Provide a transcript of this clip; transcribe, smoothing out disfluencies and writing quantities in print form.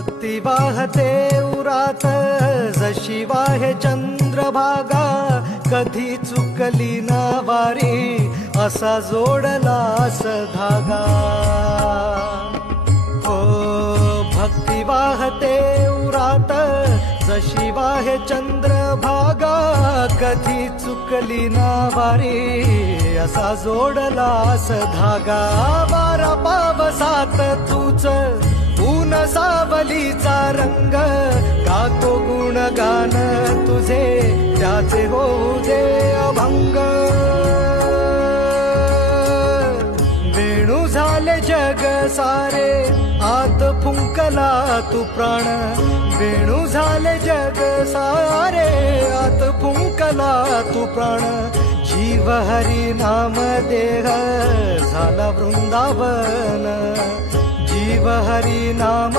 भक्ती वाहते उरात जशी वाहे चंद्रभागा, कधी चुकली ना वारी असा जोडलास धागा। हो भक्ती वाहते उरात जशी वाहे चंद्रभागा, कधी चुकली ना वारी असा जोडलास धागा। वारा पावसात तूच ऊन सावलीचा रंग, गातो गुणगान तुझे त्याचे होऊ दे अभंग। वेणू झाले जग सारे आत फुंकला तू प्राण, वेणू झाले जग सारे आत फुंकला तू प्राण। जीव हरी नाम देह झाला वृंदावन, जीव हरी नाम